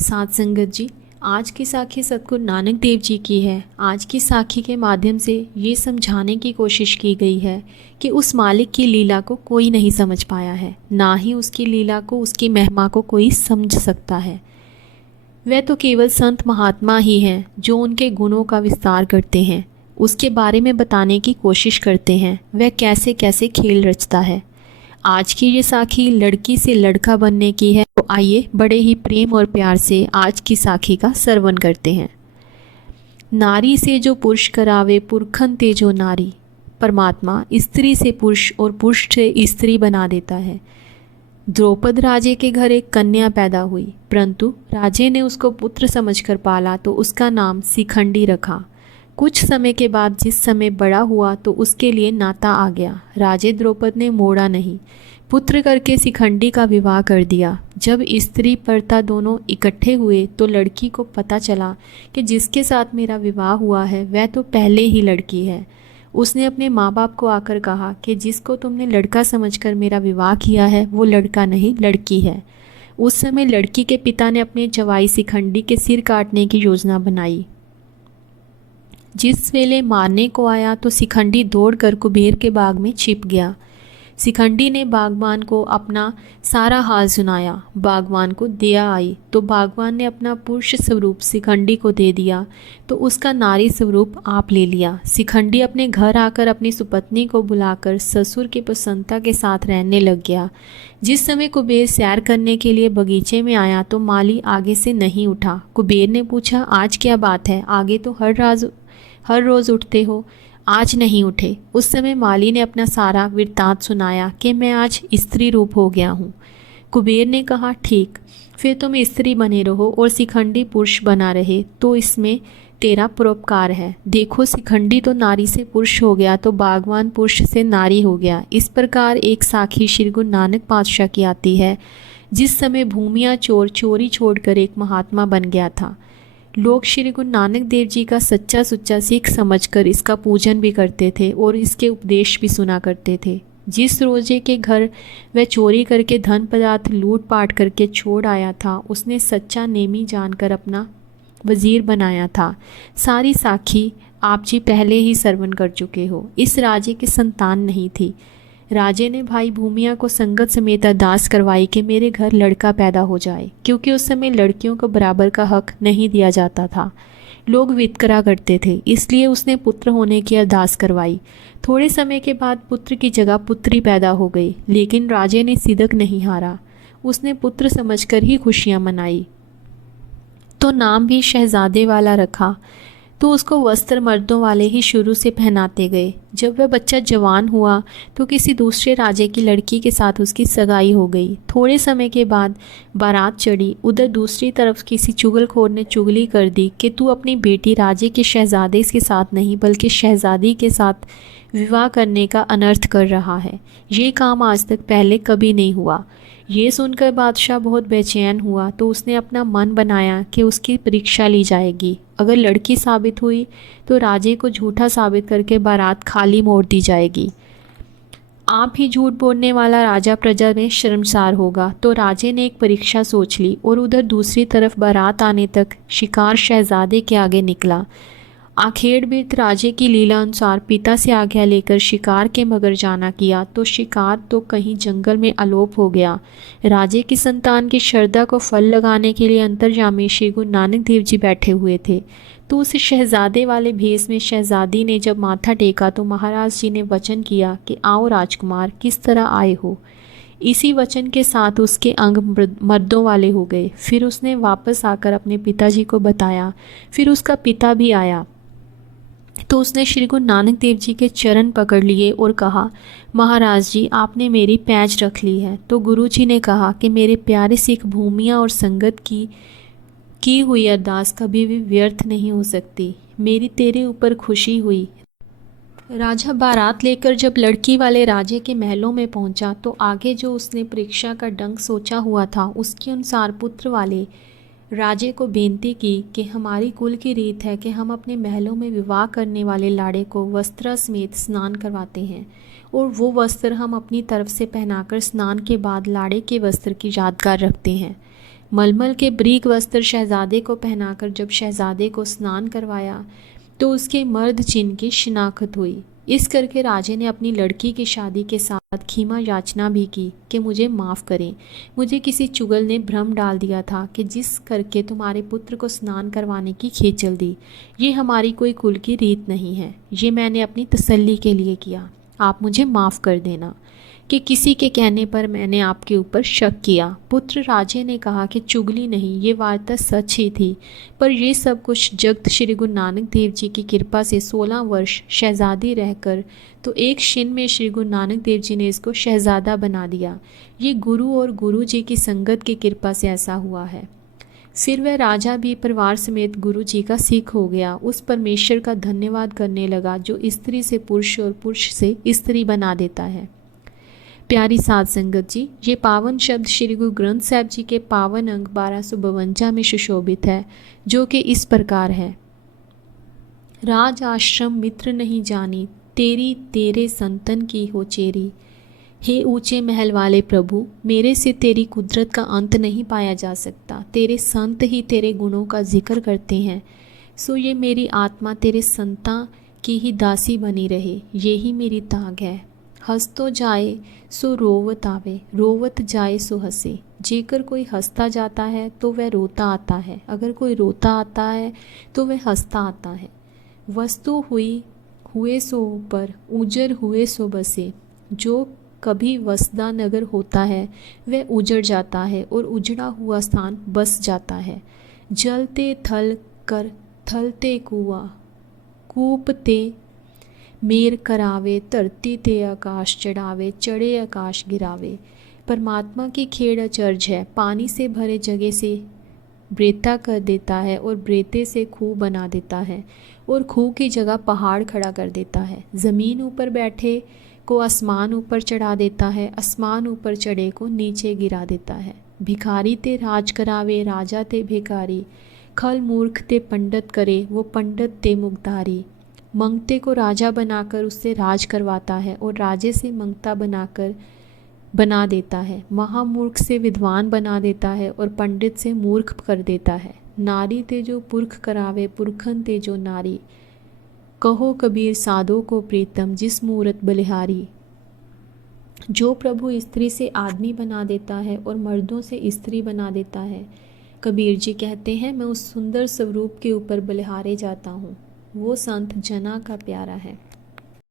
साथ संगत जी, आज की साखी सतगुरु नानक देव जी की है। आज की साखी के माध्यम से ये समझाने की कोशिश की गई है कि उस मालिक की लीला को कोई नहीं समझ पाया है, ना ही उसकी लीला को, उसकी महिमा को कोई समझ सकता है। वह तो केवल संत महात्मा ही हैं जो उनके गुणों का विस्तार करते हैं, उसके बारे में बताने की कोशिश करते हैं, वह कैसे कैसे खेल रचता है। आज की ये साखी लड़की से लड़का बनने की है, तो आइए बड़े ही प्रेम और प्यार से आज की साखी का श्रवण करते हैं। नारी से जो पुरुष करावे पुरखन ते जो नारी। परमात्मा स्त्री से पुरुष और पुरुष से स्त्री बना देता है। द्रौपद राजे के घर एक कन्या पैदा हुई, परंतु राजे ने उसको पुत्र समझकर पाला तो उसका नाम शिखंडी रखा। कुछ समय के बाद जिस समय बड़ा हुआ तो उसके लिए नाता आ गया। राजे द्रौपद ने मोड़ा नहीं, पुत्र करके शिखंडी का विवाह कर दिया। जब स्त्री पर्ता दोनों इकट्ठे हुए तो लड़की को पता चला कि जिसके साथ मेरा विवाह हुआ है वह तो पहले ही लड़की है। उसने अपने माँ बाप को आकर कहा कि जिसको तुमने लड़का समझकर मेरा विवाह किया है वो लड़का नहीं लड़की है। उस समय लड़की के पिता ने अपने जवाई शिखंडी के सिर काटने की योजना बनाई। जिस वेले मारने को आया तो शिखंडी दौड़कर कुबेर के बाग में छिप गया। शिखंडी ने बागवान को अपना सारा हाल सुनाया। बागवान को दया आई तो बागवान ने अपना पुरुष स्वरूप शिखंडी को दे दिया तो उसका नारी स्वरूप आप ले लिया। शिखंडी अपने घर आकर अपनी सुपत्नी को बुलाकर ससुर की प्रसन्नता के साथ रहने लग गया। जिस समय कुबेर सैर करने के लिए बगीचे में आया तो माली आगे से नहीं उठा। कुबेर ने पूछा, आज क्या बात है? आगे तो हर रोज़ उठते हो, आज नहीं उठे। उस समय माली ने अपना सारा वृत्तांत सुनाया कि मैं आज स्त्री रूप हो गया हूँ। कुबेर ने कहा, ठीक, फिर तुम स्त्री बने रहो और शिखंडी पुरुष बना रहे तो इसमें तेरा परोपकार है। देखो, शिखंडी तो नारी से पुरुष हो गया तो बागवान पुरुष से नारी हो गया। इस प्रकार एक साखी श्री गुरु नानक पातशाह की आती है। जिस समय भूमिया चोर चोरी छोड़कर एक महात्मा बन गया था, लोग श्री गुरु नानक देव जी का सच्चा सुच्चा सिख समझकर इसका पूजन भी करते थे और इसके उपदेश भी सुना करते थे। जिस रोजे के घर वह चोरी करके धन पदार्थ लूट पाट करके छोड़ आया था, उसने सच्चा नेमी जानकर अपना वजीर बनाया था। सारी साखी आप जी पहले ही श्रवण कर चुके हो। इस राजे की संतान नहीं थी। राजे ने भाई भूमिया को संगत समेत अरदास करवाई कि मेरे घर लड़का पैदा हो जाए, क्योंकि उस समय लड़कियों को बराबर का हक नहीं दिया जाता था, लोग वितकरा करते थे। इसलिए उसने पुत्र होने की अरदास करवाई। थोड़े समय के बाद पुत्र की जगह पुत्री पैदा हो गई, लेकिन राजे ने सिदक नहीं हारा। उसने पुत्र समझकर ही खुशियाँ मनाई तो नाम भी शहजादे वाला रखा। तो उसको वस्त्र मर्दों वाले ही शुरू से पहनाते गए। जब वह बच्चा जवान हुआ तो किसी दूसरे राजे की लड़की के साथ उसकी सगाई हो गई। थोड़े समय के बाद बारात चढ़ी। उधर दूसरी तरफ किसी चुगलखोर ने चुगली कर दी कि तू अपनी बेटी राजे के शहजादे के साथ नहीं बल्कि शहजादी के साथ विवाह करने का अनर्थ कर रहा है। ये काम आज तक पहले कभी नहीं हुआ। ये सुनकर बादशाह बहुत बेचैन हुआ तो उसने अपना मन बनाया कि उसकी परीक्षा ली जाएगी। अगर लड़की साबित हुई तो राजे को झूठा साबित करके बारात खाली मोड़ दी जाएगी। आप ही झूठ बोलने वाला राजा प्रजा में शर्मसार होगा। तो राजे ने एक परीक्षा सोच ली और उधर दूसरी तरफ बारात आने तक शिकार शहजादे के आगे निकला। आखेड़ बिर्त राजे की लीला अनुसार पिता से आज्ञा लेकर शिकार के मगर जाना किया तो शिकार तो कहीं जंगल में अलोप हो गया। राजे की संतान की श्रद्धा को फल लगाने के लिए अंतर्यामी श्री गुरु नानक देव जी बैठे हुए थे। तो उस शहजादे वाले भेष में शहजादी ने जब माथा टेका तो महाराज जी ने वचन किया कि आओ राजकुमार, किस तरह आए हो। इसी वचन के साथ उसके अंग मर्दों वाले हो गए। फिर उसने वापस आकर अपने पिताजी को बताया। फिर उसका पिता भी आया तो उसने श्री गुरु नानक देव जी के चरण पकड़ लिए और कहा, महाराज जी आपने मेरी पैज रख ली है। तो गुरु जी ने कहा कि मेरे प्यारे सिख भूमिया और संगत की हुई अरदास कभी भी व्यर्थ नहीं हो सकती। मेरी तेरे ऊपर खुशी हुई। राजा बारात लेकर जब लड़की वाले राजे के महलों में पहुंचा तो आगे जो उसने परीक्षा का डंक सोचा हुआ था उसके अनुसार पुत्र वाले राजे को बेनती की कि हमारी कुल की रीत है कि हम अपने महलों में विवाह करने वाले लाड़े को वस्त्र समेत स्नान करवाते हैं और वो वस्त्र हम अपनी तरफ से पहनाकर स्नान के बाद लाड़े के वस्त्र की यादगार रखते हैं। मलमल के ब्रीक वस्त्र शहजादे को पहनाकर जब शहजादे को स्नान करवाया तो उसके मर्द चिन्ह की शिनाख्त हुई। इस करके राजे ने अपनी लड़की की शादी के साथ क्षमा याचना भी की कि मुझे माफ़ करें। मुझे किसी चुगल ने भ्रम डाल दिया था कि जिस करके तुम्हारे पुत्र को स्नान करवाने की खेचल दी। ये हमारी कोई कुल की रीत नहीं है। ये मैंने अपनी तसल्ली के लिए किया। आप मुझे माफ़ कर देना कि किसी के कहने पर मैंने आपके ऊपर शक किया। पुत्र राजे ने कहा कि चुगली नहीं, ये वार्ता सच ही थी। पर ये सब कुछ जगत श्री गुरु नानक देव जी की कृपा से 16 वर्ष शहजादी रहकर तो एक क्षण में श्री गुरु नानक देव जी ने इसको शहजादा बना दिया। ये गुरु और गुरु जी की संगत की कृपा से ऐसा हुआ है। फिर वह राजा भी परिवार समेत गुरु जी का सिख हो गया। उस परमेश्वर का धन्यवाद करने लगा जो स्त्री से पुरुष और पुरुष से स्त्री बना देता है। प्यारी साध संगत जी, ये पावन शब्द श्री गुरु ग्रंथ साहब जी के पावन अंक 1252 में सुशोभित है, जो कि इस प्रकार है। राज आश्रम मित्र नहीं जानी, तेरी तेरे संतन की हो चेरी। हे ऊंचे महल वाले प्रभु, मेरे से तेरी कुदरत का अंत नहीं पाया जा सकता। तेरे संत ही तेरे गुणों का जिक्र करते हैं। सो ये मेरी आत्मा तेरे संता की ही दासी बनी रहे, यही मेरी ताग है। हंस तो जाए सो रोवत आवे, रोवत जाए सो हंसे। जेकर कोई हंसता जाता है तो वह रोता आता है, अगर कोई रोता आता है तो वह हंसता आता है। वस्तु हुई हुए सो ऊपर, उजर हुए सो बसे। जो कभी वसदा नगर होता है वह उजड़ जाता है और उजड़ा हुआ स्थान बस जाता है। जलते थल कर थलते कुआ, कूपते मेर करावे, धरती ते आकाश चढ़ावे, चढ़े आकाश गिरावे। परमात्मा की खेड़ अचरज है। पानी से भरे जगह से ब्रेता कर देता है और ब्रेते से खूह बना देता है और खूह की जगह पहाड़ खड़ा कर देता है। ज़मीन ऊपर बैठे को आसमान ऊपर चढ़ा देता है, आसमान ऊपर चढ़े को नीचे गिरा देता है। भिखारी ते राज करावे, राजा ते भिखारी। खल मूर्ख ते पंडित करे, वो पंडित ते मुगधारी। मंगते को राजा बनाकर उससे राज करवाता है और राजे से मंगता बना देता है। महामूर्ख से विद्वान बना देता है और पंडित से मूर्ख कर देता है। नारी ते जो पुरख करावे, पुरखन ते जो नारी। कहो कबीर साधो को प्रीतम, जिस मूरत बलिहारी। जो प्रभु स्त्री से आदमी बना देता है और मर्दों से स्त्री बना देता है। कबीर जी कहते हैं, मैं उस सुंदर स्वरूप के ऊपर बलिहारे जाता हूँ। वो संत जना का प्यारा है।